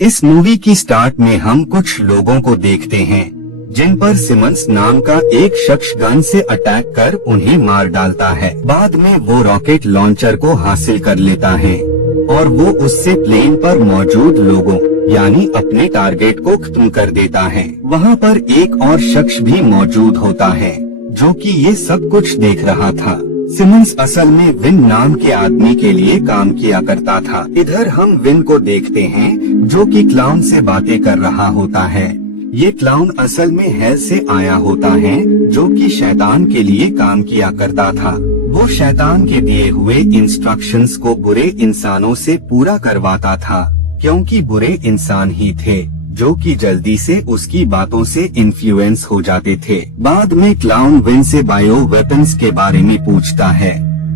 इस मूवी की स्टार्ट में हम कुछ लोगों को देखते हैं जिन पर सिमंस नाम का एक शख्स गन से अटैक कर उन्हें मार डालता है। बाद में वो रॉकेट लॉन्चर को हासिल कर लेता है और वो उससे प्लेन पर मौजूद लोगों यानी अपने टारगेट को खत्म कर देता है। वहाँ पर एक और शख्स भी मौजूद होता है जो कि ये सब कुछ देख रहा था। सिमंस असल में विन नाम के आदमी के लिए काम किया करता था। इधर हम विन को देखते हैं जो कि क्लाउन से बातें कर रहा होता है। ये क्लाउन असल में हेल से आया होता है जो कि शैतान के लिए काम किया करता था। वो शैतान के दिए हुए इंस्ट्रक्शंस को बुरे इंसानों से पूरा करवाता था क्योंकि बुरे इंसान ही थे जो कि जल्दी से उसकी बातों से इन्फ्लुएंस हो जाते थे। बाद में क्लाउन विन से बायो वेपन्स के बारे में पूछता है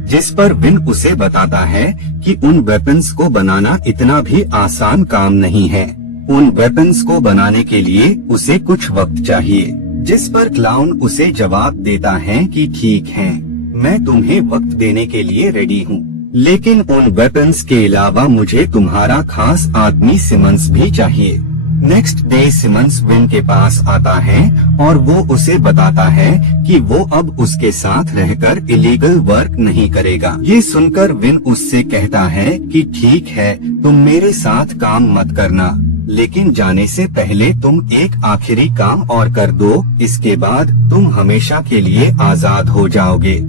जिस पर विन उसे बताता है कि उन वेपन्स को बनाना इतना भी आसान काम नहीं है। उन वेपन्स को बनाने के लिए उसे कुछ वक्त चाहिए, जिस पर क्लाउन उसे जवाब देता है कि ठीक है, मैं तुम्हें वक्त देने के लिए रेडी हूँ, लेकिन उन वेपन्स के अलावा मुझे तुम्हारा खास आदमी सिमंस भी चाहिए। नेक्स्ट डे सिमंस विन के पास आता है और वो उसे बताता है कि वो अब उसके साथ रहकर इलीगल वर्क नहीं करेगा। ये सुनकर विन उससे कहता है कि ठीक है, तुम मेरे साथ काम मत करना, लेकिन जाने से पहले तुम एक आखिरी काम और कर दो, इसके बाद तुम हमेशा के लिए आजाद हो जाओगे।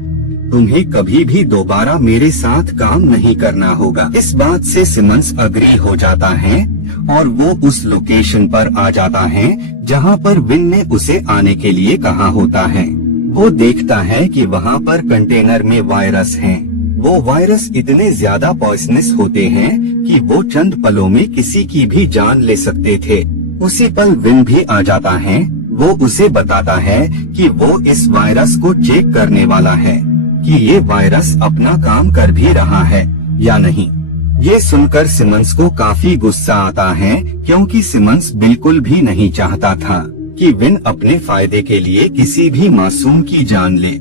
तुम्हें कभी भी दोबारा मेरे साथ काम नहीं करना होगा। इस बात से सिमंस अग्री हो जाता है और वो उस लोकेशन पर आ जाता है जहाँ पर विन ने उसे आने के लिए कहा होता है। वो देखता है कि वहाँ पर कंटेनर में वायरस हैं। वो वायरस इतने ज्यादा पॉइजनस होते हैं कि वो चंद पलों में किसी की भी जान ले सकते थे। उसी पल विन भी आ जाता है। वो उसे बताता है कि वो इस वायरस को चेक करने वाला है कि ये वायरस अपना काम कर भी रहा है या नहीं। ये सुनकर सिमंस को काफी गुस्सा आता है क्योंकि सिमंस बिल्कुल भी नहीं चाहता था कि विन अपने फायदे के लिए किसी भी मासूम की जान ले।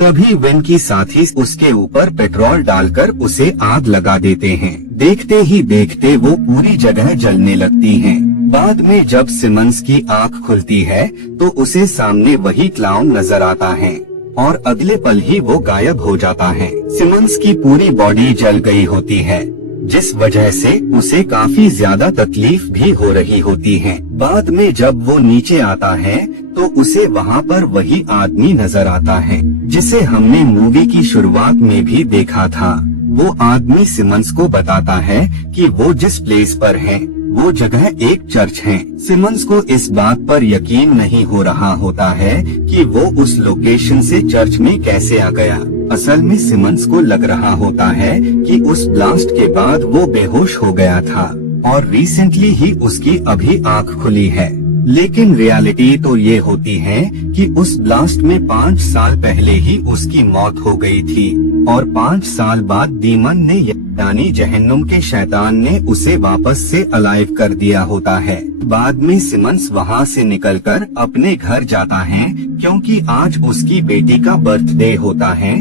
तभी विन की साथी उसके ऊपर पेट्रोल डालकर उसे आग लगा देते हैं। देखते ही देखते वो पूरी जगह जलने लगती है। बाद में जब सिमंस की आँख खुलती है तो उसे सामने वही क्लाउन नजर आता है और अगले पल ही वो गायब हो जाता है। सिमंस की पूरी बॉडी जल गई होती है जिस वजह से उसे काफी ज्यादा तकलीफ भी हो रही होती है। बाद में जब वो नीचे आता है तो उसे वहाँ पर वही आदमी नजर आता है जिसे हमने मूवी की शुरुआत में भी देखा था। वो आदमी सिमंस को बताता है कि वो जिस प्लेस पर है वो जगह एक चर्च है। सिमंस को इस बात पर यकीन नहीं हो रहा होता है कि वो उस लोकेशन से चर्च में कैसे आ गया। असल में सिमंस को लग रहा होता है कि उस ब्लास्ट के बाद वो बेहोश हो गया था और रिसेंटली ही उसकी अभी आँख खुली है। लेकिन रियलिटी तो ये होती है कि उस ब्लास्ट में 5 साल पहले ही उसकी मौत हो गई थी और 5 साल बाद डीमन ने यानी जहन्नुम के शैतान ने उसे वापस से अलाइव कर दिया होता है। बाद में सिमंस वहाँ से निकलकर अपने घर जाता है क्योंकि आज उसकी बेटी का बर्थडे होता है,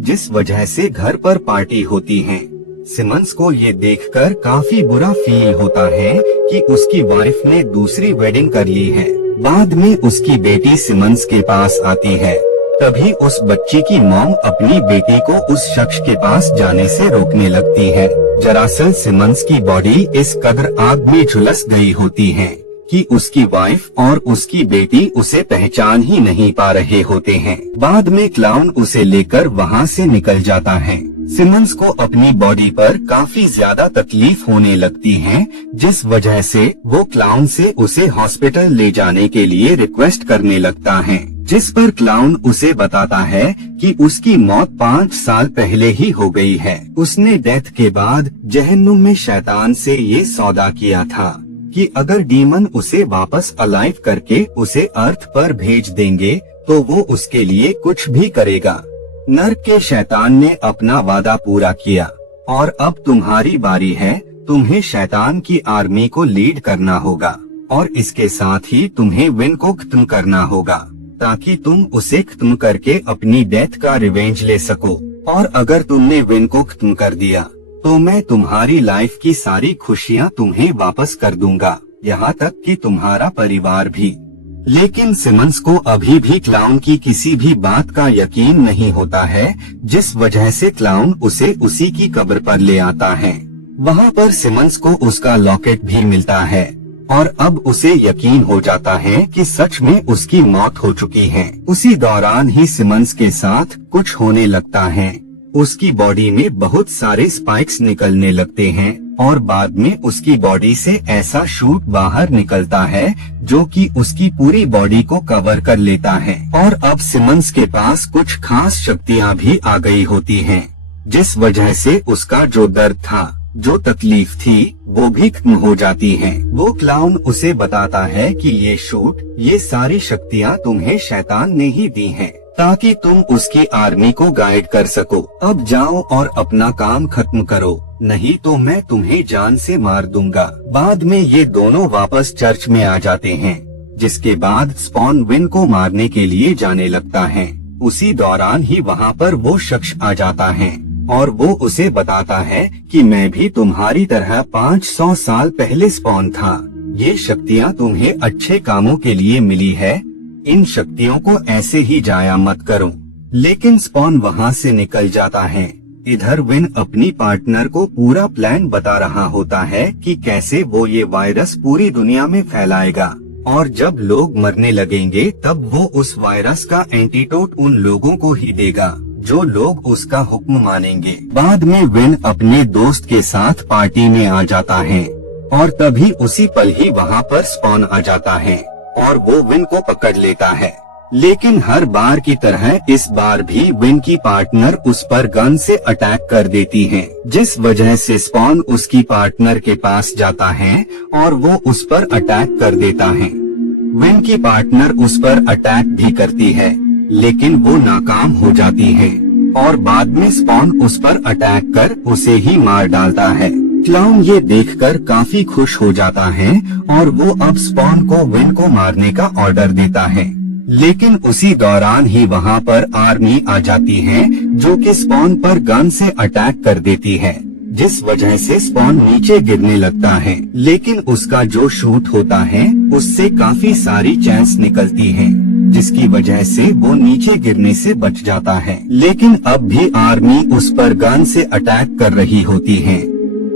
जिस वजह से घर पर पार्टी होती है। सिमंस को ये देखकर काफी बुरा फील होता है कि उसकी वाइफ ने दूसरी वेडिंग कर ली है। बाद में उसकी बेटी सिमंस के पास आती है। तभी उस बच्ची की मॉम अपनी बेटी को उस शख्स के पास जाने से रोकने लगती है। दरअसल सिमंस की बॉडी इस कदर आग में झुलस गई होती है कि उसकी वाइफ और उसकी बेटी उसे पहचान ही नहीं पा रहे होते हैं। बाद में क्लाउन उसे लेकर वहाँ से निकल जाता है। सिमंस को अपनी बॉडी पर काफी ज्यादा तकलीफ होने लगती है जिस वजह से वो क्लाउन से उसे हॉस्पिटल ले जाने के लिए रिक्वेस्ट करने लगता है, जिस पर क्लाउन उसे बताता है कि उसकी मौत 5 साल पहले ही हो गई है। उसने डेथ के बाद जहन्नुम में शैतान से ये सौदा किया था कि अगर डीमन उसे वापस अलाइव करके उसे अर्थ पर भेज देंगे तो वो उसके लिए कुछ भी करेगा। नर्क के शैतान ने अपना वादा पूरा किया और अब तुम्हारी बारी है। तुम्हें शैतान की आर्मी को लीड करना होगा और इसके साथ ही तुम्हें विन को खत्म करना होगा ताकि तुम उसे खत्म करके अपनी डेथ का रिवेंज ले सको। और अगर तुमने विन को खत्म कर दिया तो मैं तुम्हारी लाइफ की सारी खुशियाँ तुम्हें वापस कर दूंगा, यहाँ तक कि तुम्हारा परिवार भी। लेकिन सिमंस को अभी भी क्लाउन की किसी भी बात का यकीन नहीं होता है, जिस वजह से क्लाउन उसे उसी की कब्र पर ले आता है। वहाँ पर सिमंस को उसका लॉकेट भी मिलता है और अब उसे यकीन हो जाता है कि सच में उसकी मौत हो चुकी है। उसी दौरान ही सिमंस के साथ कुछ होने लगता है। उसकी बॉडी में बहुत सारे स्पाइक्स निकलने लगते हैं और बाद में उसकी बॉडी से ऐसा शूट बाहर निकलता है जो कि उसकी पूरी बॉडी को कवर कर लेता है। और अब सिमंस के पास कुछ खास शक्तियाँ भी आ गई होती हैं, जिस वजह से उसका जो दर्द था, जो तकलीफ थी, वो भी खत्म हो जाती है। वो क्लाउन उसे बताता है कि ये शूट, ये सारी शक्तियाँ तुम्हें शैतान ने ही दी हैं, ताकि तुम उसकी आर्मी को गाइड कर सको। अब जाओ और अपना काम खत्म करो, नहीं तो मैं तुम्हें जान से मार दूंगा। बाद में ये दोनों वापस चर्च में आ जाते हैं, जिसके बाद स्पॉन विन को मारने के लिए जाने लगता है। उसी दौरान ही वहाँ पर वो शख्स आ जाता है और वो उसे बताता है कि मैं भी तुम्हारी तरह 500 साल पहले स्पॉन था। ये शक्तियाँ तुम्हें अच्छे कामों के लिए मिली है, इन शक्तियों को ऐसे ही जाया मत करो। लेकिन स्पॉन वहाँ से निकल जाता है। इधर विन अपनी पार्टनर को पूरा प्लान बता रहा होता है कि कैसे वो ये वायरस पूरी दुनिया में फैलाएगा और जब लोग मरने लगेंगे तब वो उस वायरस का एंटीडोट उन लोगों को ही देगा जो लोग उसका हुक्म मानेंगे। बाद में विन अपने दोस्त के साथ पार्टी में आ जाता है और तभी उसी पल ही वहाँ पर स्पॉन आ जाता है और वो विन को पकड़ लेता है। लेकिन हर बार की तरह इस बार भी विन की पार्टनर उस पर गन से अटैक कर देती है, जिस वजह से स्पॉन उसकी पार्टनर के पास जाता है और वो उस पर अटैक कर देता है। विन की पार्टनर उस पर अटैक भी करती है, लेकिन वो नाकाम हो जाती है और बाद में स्पॉन उस पर अटैक कर उसे ही मार डालता है। क्लाउन ये देखकर काफी खुश हो जाता है और वो अब स्पॉन को विन को मारने का ऑर्डर देता है। लेकिन उसी दौरान ही वहाँ पर आर्मी आ जाती है जो कि स्पॉन पर गन से अटैक कर देती है, जिस वजह से स्पॉन नीचे गिरने लगता है। लेकिन उसका जो शूट होता है उससे काफी सारी चैंस निकलती है, जिसकी वजह से वो नीचे गिरने से बच जाता है। लेकिन अब भी आर्मी उस पर गन से अटैक कर रही होती है,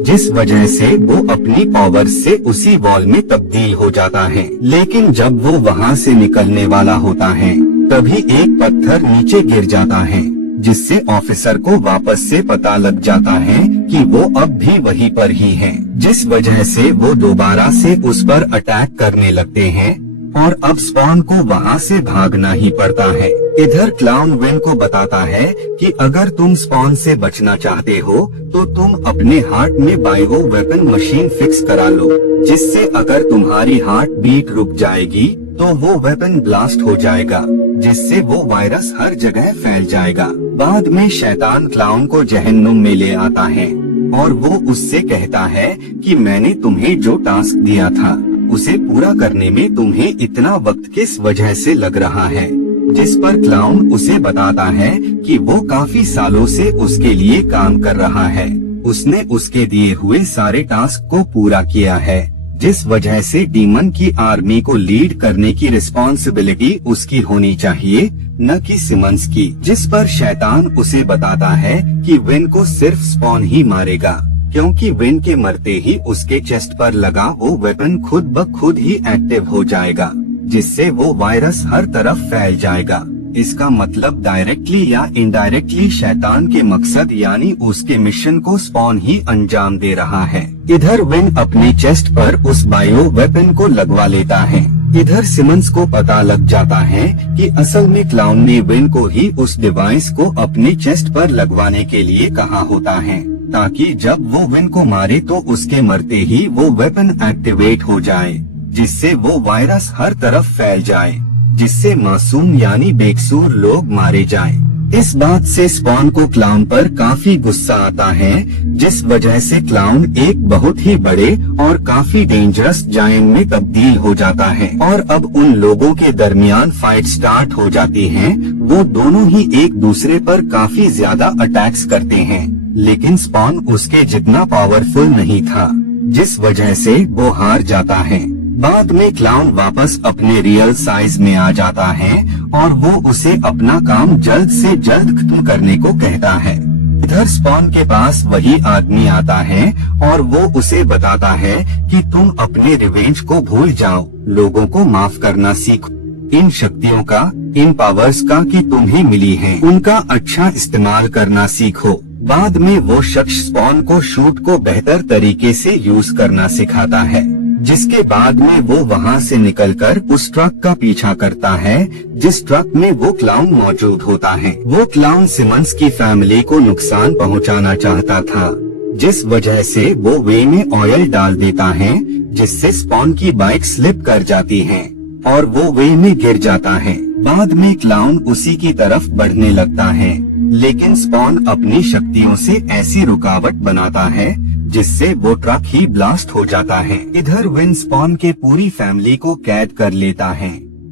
जिस वजह से वो अपनी पावर से उसी वॉल में तब्दील हो जाता है। लेकिन जब वो वहाँ से निकलने वाला होता है तभी एक पत्थर नीचे गिर जाता है, जिससे ऑफिसर को वापस से पता लग जाता है कि वो अब भी वहीं पर ही है, जिस वजह से वो दोबारा से उस पर अटैक करने लगते हैं और अब स्पॉन को वहाँ से भागना ही पड़ता है। इधर क्लाउन विन को बताता है कि अगर तुम स्पॉन से बचना चाहते हो तो तुम अपने हार्ट में बायो वेपन मशीन फिक्स करा लो, जिससे अगर तुम्हारी हार्ट बीट रुक जाएगी तो वो वेपन ब्लास्ट हो जाएगा, जिससे वो वायरस हर जगह फैल जाएगा। बाद में शैतान क्लाउन को जहन्नुम में ले आता है और वो उससे कहता है कि मैंने तुम्हें जो टास्क दिया था उसे पूरा करने में तुम्हें इतना वक्त किस वजह से लग रहा है, जिस पर क्लाउन उसे बताता है कि वो काफी सालों से उसके लिए काम कर रहा है। उसने उसके दिए हुए सारे टास्क को पूरा किया है, जिस वजह से डीमन की आर्मी को लीड करने की रिस्पॉन्सिबिलिटी उसकी होनी चाहिए, न कि सिमंस की। जिस पर शैतान उसे बताता है कि विन को सिर्फ स्पॉन ही मारेगा, क्योंकि विन के मरते ही उसके चेस्ट पर लगा वो वेपन खुद ब खुद ही एक्टिव हो जाएगा, जिससे वो वायरस हर तरफ फैल जाएगा। इसका मतलब डायरेक्टली या इनडायरेक्टली शैतान के मकसद यानी उसके मिशन को स्पॉन ही अंजाम दे रहा है। इधर विन अपने चेस्ट पर उस बायो वेपन को लगवा लेता है। इधर सिमंस को पता लग जाता है कि असल में क्लाउन ने विन को ही उस डिवाइस को अपने चेस्ट पर लगवाने के लिए कहा होता है, ताकि जब वो विन को मारे तो उसके मरते ही वो वेपन एक्टिवेट हो जाए, जिससे वो वायरस हर तरफ फैल जाए, जिससे मासूम यानी बेकसूर लोग मारे जाएं। इस बात से स्पॉन को क्लाउन पर काफी गुस्सा आता है, जिस वजह से क्लाउन एक बहुत ही बड़े और काफी डेंजरस जायंट में तब्दील हो जाता है और अब उन लोगों के दरमियान फाइट स्टार्ट हो जाती है। वो दोनों ही एक दूसरे पर काफी ज्यादा अटैक्स करते हैं। लेकिन स्पॉन उसके जितना पावरफुल नहीं था, जिस वजह से वो हार जाता है। बाद में क्लाउन वापस अपने रियल साइज में आ जाता है और वो उसे अपना काम जल्द से जल्द खत्म करने को कहता है। इधर स्पॉन के पास वही आदमी आता है और वो उसे बताता है कि तुम अपने रिवेंज को भूल जाओ, लोगों को माफ करना सीखो। इन शक्तियों का, इन पावर्स का कि तुम्हें मिली हैं, उनका अच्छा इस्तेमाल करना सीखो। बाद में वो शख्स स्पॉन को शूट को बेहतर तरीके से यूज करना सिखाता है, जिसके बाद में वो वहाँ से निकलकर उस ट्रक का पीछा करता है जिस ट्रक में वो क्लाउन मौजूद होता है। वो क्लाउन सिमंस की फैमिली को नुकसान पहुँचाना चाहता था, जिस वजह से वो वे में ऑयल डाल देता है, जिससे स्पॉन की बाइक स्लिप कर जाती है और वो वे में गिर जाता है। बाद में क्लाउन उसी की तरफ बढ़ने लगता है, लेकिन स्पॉन अपनी शक्तियों से ऐसी रुकावट बनाता है जिससे वो ट्रक ही ब्लास्ट हो जाता है। इधर विन स्पॉन के पूरी फैमिली को कैद कर लेता है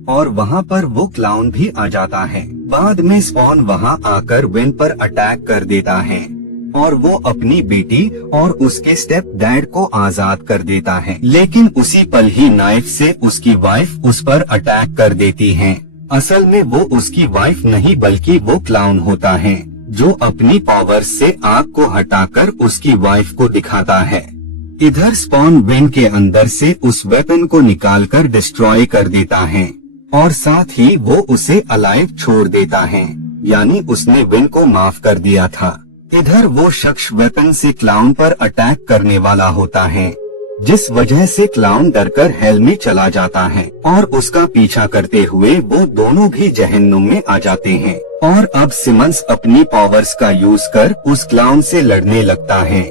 और वहाँ पर वो क्लाउन भी आ जाता है। बाद में स्पॉन वहाँ आकर विन पर अटैक कर देता है और वो अपनी बेटी और उसके स्टेप डैड को आजाद कर देता है, लेकिन उसी पल ही नाइफ से उसकी वाइफ उस पर अटैक कर देती है। असल में वो उसकी वाइफ नहीं बल्कि वो क्लाउन होता है, जो अपनी पावर से आग को हटाकर उसकी वाइफ को दिखाता है। इधर स्पॉन विन के अंदर से उस वेपन को निकालकर डिस्ट्रॉय कर देता है और साथ ही वो उसे अलाइव छोड़ देता है, यानी उसने विन को माफ कर दिया था। इधर वो शख्स वेपन से क्लाउन पर अटैक करने वाला होता है, जिस वजह से क्लाउन डरकर हेल में चला जाता है और उसका पीछा करते हुए वो दोनों भी जहन्नुम में आ जाते हैं। और अब सिमंस अपनी पावर्स का यूज कर उस क्लाउन से लड़ने लगता है,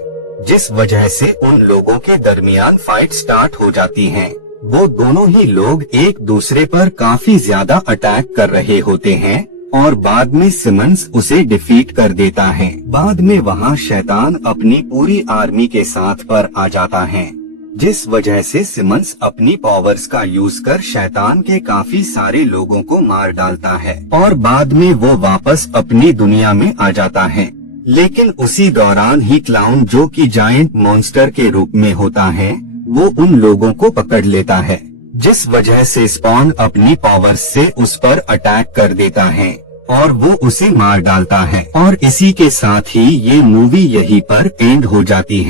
जिस वजह से उन लोगों के दरमियान फाइट स्टार्ट हो जाती है। वो दोनों ही लोग एक दूसरे पर काफी ज्यादा अटैक कर रहे होते हैं और बाद में सिमंस उसे डिफीट कर देता है। बाद में वहाँ शैतान अपनी पूरी आर्मी के साथ पर आ जाता है, जिस वजह से सिमंस अपनी पावर्स का यूज कर शैतान के काफी सारे लोगों को मार डालता है और बाद में वो वापस अपनी दुनिया में आ जाता है। लेकिन उसी दौरान ही क्लाउन, जो कि जायंट मॉन्स्टर के रूप में होता है, वो उन लोगों को पकड़ लेता है, जिस वजह से स्पॉन अपनी पावर्स से उस पर अटैक कर देता है और वो उसे मार डालता है। और इसी के साथ ही ये मूवी यहीं पर एंड हो जाती है।